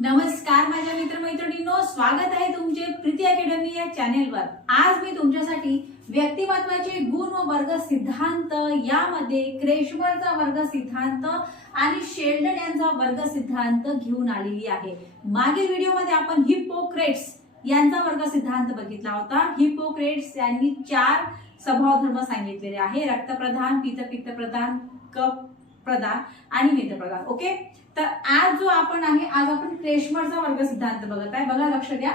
नमस्कार माझ्या मित्रमैत्रिणींनो, स्वागत आहे तुमचे प्रीती अकॅडमी या चॅनेलवर। आज मी तुमच्यासाठी व्यक्तिमत्वाचे गुण व वर्ग सिद्धांत यामध्ये क्रेशमरचा वर्ग सिद्धांत आणि शेल्डन यांचा वर्ग सिद्धांत घेऊन आलेली आहे। मागील व्हिडिओमध्ये आपण हिप्पोक्रेट्स यांचा वर्ग सिद्धांत बघितला होता। हिप्पोक्रेट्स यांनी 4 स्वभाव धर्म सांगितलेले आहे: रक्तप्रधान, पित्तप्रधान, कफ प्रधान आणि मेदप्रधान। ओके, तर आज जो आपण आहे, आज आपण क्रेशमरचा वर्ग सिद्धांत बघत आहे। बघा, लक्ष द्या।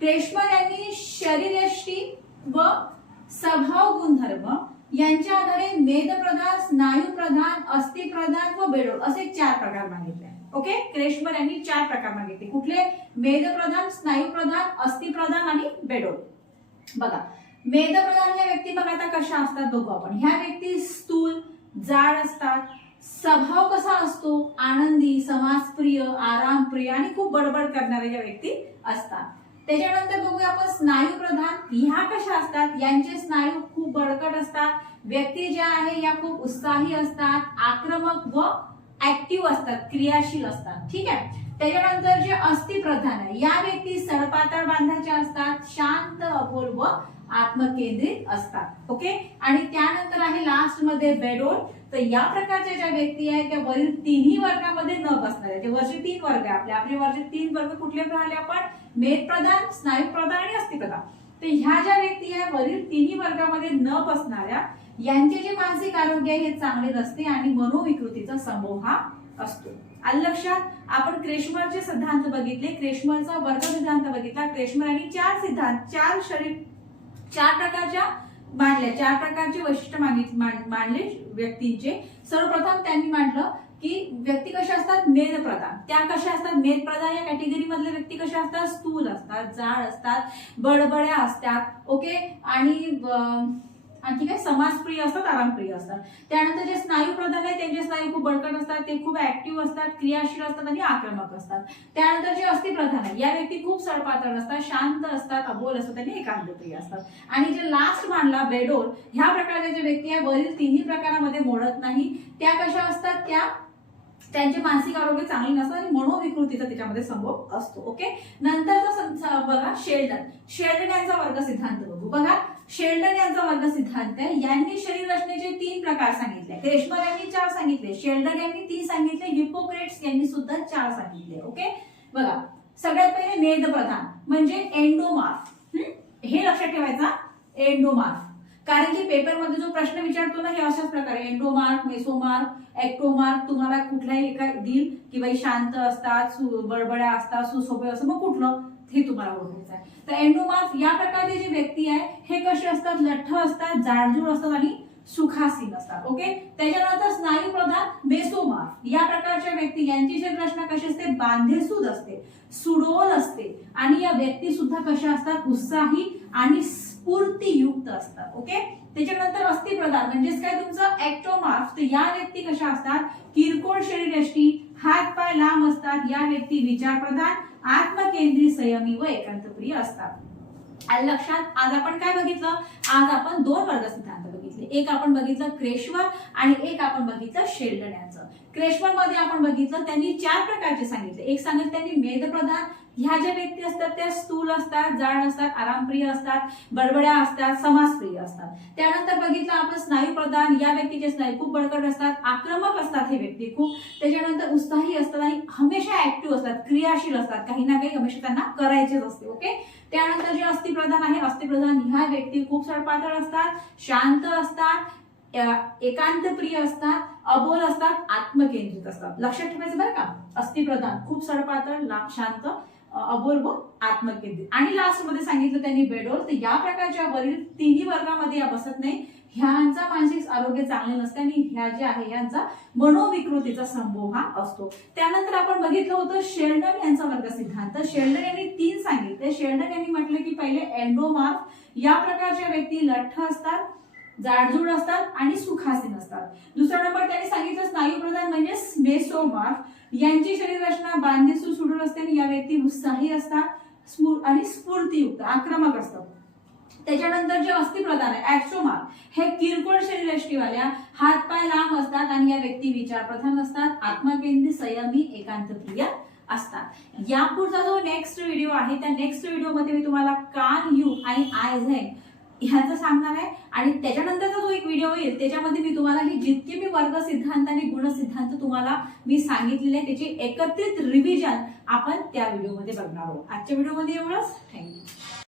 क्रेशमर यांनी शरीरयष्टी व स्वभाव गुणधर्म यांच्या आधारे मेदप्रधान, स्नायुप्रधान, अस्थिप्रधान व बेडोल असे 4 प्रकार मागितले। ओके, क्रेशमर यांनी 4 प्रकार मागितले। कुठले? मेदप्रधान, स्नायुप्रधान, अस्थिप्रधान आणि बेडोल। बघा, मेदप्रधान ह्या व्यक्ती बघा आता कशा असतात बघू आपण। ह्या व्यक्ती स्थूल, जाड असतात। स्वभाव कसा असतो? आनंदी, समाजप्रिय, आरामप्रिय आणि खूप बडबड करणाऱ्या या व्यक्ती असतात। त्याच्यानंतर बघूया आपण स्नायू प्रधान। ह्या कशा असतात? यांचे स्नायू खूप बळकट असतात। व्यक्ती ज्या आहे या खूप उत्साही असतात, आक्रमक व ऍक्टिव्ह असतात, क्रियाशील असतात। ठीक आहे। त्याच्यानंतर जे अस्थिप्रधान आहे या व्यक्ती सडपातळ बांधाच्या असतात, शांत, अबोल व आत्मकेंद्रित असतात। ओके, आणि त्यानंतर आहे लास्ट मध्ये बेडोल। तर या प्रकारच्या ज्या व्यक्ती आहेत त्या वरील तिन्ही वर्गामध्ये न बसणाऱ्या, ते वरचे 3 वर्ग आहे आपले वरचे 3 वर्ग कुठले राहिले आपण? मेदप्रधान, स्नायुप्रधान आणि अस्थिप्रधान। तर ह्या ज्या व्यक्ती आहेत वरील तिन्ही वर्गामध्ये न बसणाऱ्या, यांचे जे मानसिक आरोग्य आहे हे चांगले नसते आणि मनोविकृतीचा समूह हा असतो। आलं लक्षात? आपण क्रेशमरचे सिद्धांत बघितले, क्रेशमरचा वर्ग सिद्धांत बघितला। क्रेशमर यांनी 4 सिद्धांत, 4 प्रकारच्या मांडले, 4 प्रकारचे वैशिष्ट्य मांडले व्यक्तींचे। सर्वप्रथम त्यांनी मांडलं की व्यक्ती कशा असतात? मेदप्रधान। त्या कशा असतात? मेदप्रधान या कॅटेगरी मधले व्यक्ती कशा असतात? स्थूल असतात, जाड असतात, बडबड्या असतात। ओके, आणि आणखी काय? समाजप्रिय असतात, आरामप्रिय असतात। त्यानंतर जे स्नायू प्रधान आहे त्यांचे स्नायू खूप बळकट असतात, ते खूप ऍक्टिव्ह असतात, क्रियाशील असतात आणि आक्रमक असतात। त्यानंतर जे अस्थिप्रधान आहे या व्यक्ती खूप सडपातळ असतात, शांत असतात, अबोल असतात आणि एकांतप्रिय असतात। आणि जे लास्ट मानला बेडोल, ह्या प्रकारच्या जे व्यक्ती आहे वरील तिन्ही प्रकारामध्ये मोडत नाही। त्या कशा असतात? त्यांचे मानसिक आरोग्य चांगले नसतं आणि मनोविकृतीचा त्याच्यामध्ये संभव असतो। ओके, नंतरचा बघा शेल्डन यांचा वर्ग सिद्धांत बघू। बघा, शेल्डन यांचा वर्ग सिद्धांत आहे। यांनी शरीर रचनेचे 3 प्रकार सांगितले। क्रेशमर यांनी 4 सांगितले, शेल्डन यांनी 3 सांगितले, हिप्पोक्रेट्स यांनी सुद्धा 4 सांगितले। ओके, बघा, सगळ्यात पहिले मेदप्रधान म्हणजे एंडोमार्फ। हे लक्षात ठेवायचा, एंडोमार्फ, कारण की पेपर मध्ये जो प्रश्न विचारतो ना हे अशाच प्रकारे एंडोमार्फ, मेसोमार्फ, एक्टोमार्फ तुम्हाला कुठलाही एका देईल की बाई शांत असतात, बडबड्या असतात, सुसोभे असं, मग कुठलं हे तुम्हाला ओळखायचं आहे। तर एंडोमार्फ या प्रकारचे जे व्यक्ती आहे हे कसे असतात? लठ्ठ असतात, जाडजूड असतात आणि सुखासीन असतात। ओके, त्याच्यानंतर स्नायू प्रधान मेसोमार्फ या प्रकारच्या व्यक्ती, यांची शरीर रचना कशी असते? बांधेसूद असते, सुडोल असते आणि या व्यक्ती सुद्धा कशा असतात? उत्साही आणि स्फूर्तियुक्त असतात। ओके, त्याच्यानंतर अस्थिप्रधान म्हणजेच काय तुमचं? एक्टोमार्फ। तर या व्यक्ती कशा असतात? किरकोळ शरीरयष्टी, हात पाय लांब असतात। या व्यक्ती विचारप्रधान, आत्मकेंद्रित, संयमी व एकांतप्रिय असतात। आलं लक्षात? आज आपण काय बघितलं? आज आपण 2 वर्ग सिद्धांत बघितले। एक आपण बघितलं क्रेशमर आणि एक आपण बघितलं शेल्डन यांचं। क्रेशमर मध्ये आपण बघितलं त्यांनी 4 प्रकारचे सांगितले। एक सांगितलं त्यांनी मेदप्रधान, ह्या ज्या व्यक्ती असतात त्या स्थूल असतात, जाड असतात, आरामप्रिय असतात, बडबड्या असतात, समाजप्रिय असतात। त्यानंतर बघितलं आपण स्नायू प्रधान, या व्यक्तीचे स्नायू खूप बळकट असतात, आक्रमक असतात हे व्यक्ती खूप। त्याच्यानंतर उत्साही असतात आणि हमेशा ऍक्टिव्ह असतात, क्रियाशील असतात, काही ना काही हमेशा त्यांना करायचेच असते। ओके, त्यानंतर जे अस्थिप्रधान आहे, अस्थिप्रधान ह्या व्यक्ती खूप सडपातळ असतात, शांत असतात, एकांतप्रिय असतात, अबोल असतात, आत्मकेंद्रित असतात। लक्षात ठेवायचं बरं का, अस्थिप्रधान खूप सडपातळ, शांत, अबोल व आत्मकेंद्रित। आणि लास्ट मध्ये सांगितलं त्यांनी बेडोल। तर या प्रकारच्या वरील तिन्ही वर्गामध्ये या बसत नाही, ह्यांचा मानसिक आरोग्य चांगले नसते आणि ह्या ज्या आहे यांचा मनोविकृतीचा संभव हा असतो। त्यानंतर आपण बघितलं होतं शेल्डन यांचा वर्ग सिद्धांत। शेल्डन यांनी 3 सांगितले। शेल्डन यांनी म्हटलं की पहिले एंडोमार्फ, या प्रकारच्या व्यक्ती लठ्ठ असतात, जाडजूड असतात आणि सुखासीन असतात। दुसरा नंबर त्यांनी सांगितलं स्नायू प्रधान म्हणजे मेसोमार्फ, यांची शरीर रचना बांधेसूद, सुडोल असते आणि या व्यक्ती उत्साही असतात आणि स्फूर्तियुक्त, आक्रमक असतात। त्याच्यानंतर जे अस्थिप्रधान आहे एक्सोमार्फ, हे किरकोळ शरीरयष्टीवाल्या, हात पाय लांब असतात आणि या व्यक्ती विचारप्रधान असतात, आत्मकेंद्रित, संयमी, एकांतप्रिय असतात. यापुढचा जो नेक्स्ट व्हिडिओ आहे त्या नेक्स्ट व्हिडिओमध्ये मी तुम्हाला कान, यू आणि आय झेड ह्याचं सांगणार आहे आणि त्याच्यानंतरचा जो एक व्हिडिओ येईल त्याच्यामध्ये मी तुम्हाला हे जितके मी वर्ग सिद्धांत आणि गुण सिद्धांत तुम्हाला मी सांगितलेले त्याची एकत्रित रिव्हिजन आपण त्या व्हिडिओमध्ये बघणार आहोत. आजच्या व्हिडिओमध्ये एवढंच. थँक्यू.